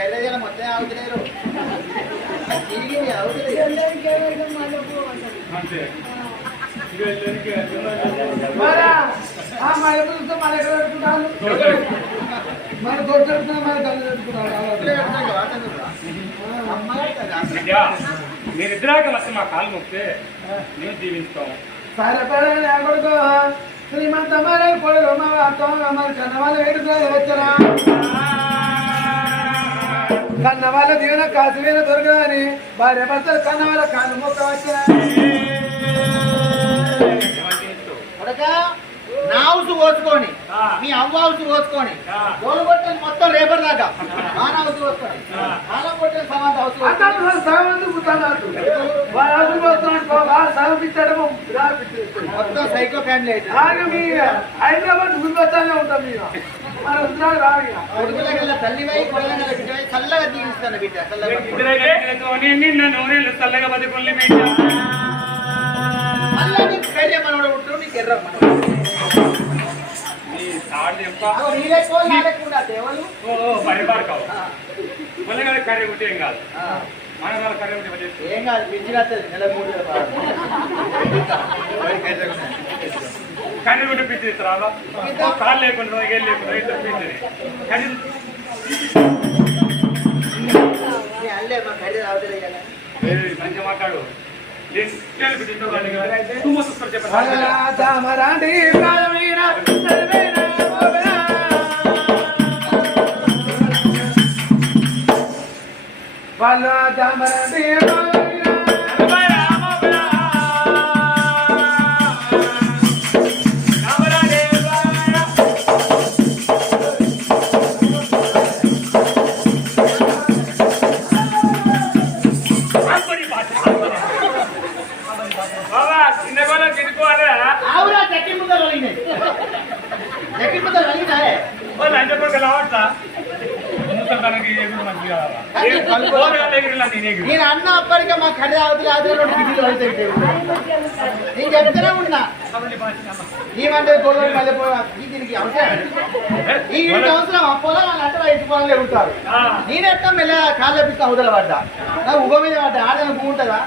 మళ్ళీ ఎక్కడ పెట్టుకుంటాను మన పెట్టుకున్నా మన కళ్ళు పెట్టుకుంటాను బిడ్డా, మీరిద్దరాక వస్తే మా కాలు మొక్కితే మేము జీవిస్తాం. సరే పడే కొడుకు. శ్రీమంత మరి కొడుకు మా అత్త మరి కన్న వాళ్ళు ఏడుగురు వచ్చరా? కన్న వాళ్ళ దీవెన కాసివైన దొరకదని భార్య భర్తలు కన్న వాళ్ళ కాళ్ళు మొక్క నా హౌస్ పోసుకొని ఆ. మీ అవ్వ హౌస్ పోసుకొని ఆ. గోలు కొట్టని మొత్తం రేపటి దాకా. మా హౌస్ పోసుకొని ఆ. కాలం కొట్టిన హౌస్ ఇచ్చాడేమో మొత్తం సైకో ఫ్యామిలీ అయితే. హైదరాబాద్ గుర్తొచ్చానే ఉంటాం మీరు కొడుకుల బిడ్డ వై చల్లగా దీవిస్తాను బిడ్డ నూనెలు చల్లగా బతుకుల్ని బిడ్డ మనోడు ఉంటాడు నీకు ఎర్ర మళ్ళీ కర్రీ ఉంటే ఏం కాదు. మన కర్రీ ఉంటే ఏం కాదు. రాత్రి నెల మూడు వేల కర్రీ ఉంటే పిచ్చి ఇస్తారా కాళ్ళు లేకుండా ఏం లేకుండా ఇద్దరు పిచ్చిని కర్రీ మంచిగా మాట్లాడు చెప్పండి వాళ్ళ నేను అన్న అప్పటికే మా గిడ్డలు నేను చెప్తూనే ఉన్నా. నీవంటే గొడవలు మళ్ళీ పోయి దీనికి అవసరం ఈ అవసరం ఆ పొలాలు అంటే రైతు పొలాలు ఉంటారు. నేను ఎట్టా మెల్ల కాళ్ళు పిస్తా అవతల పడ్డా నాకు ఉగ మీద పడ్డా ఆడదానికి పువ్వు ఉంటుందా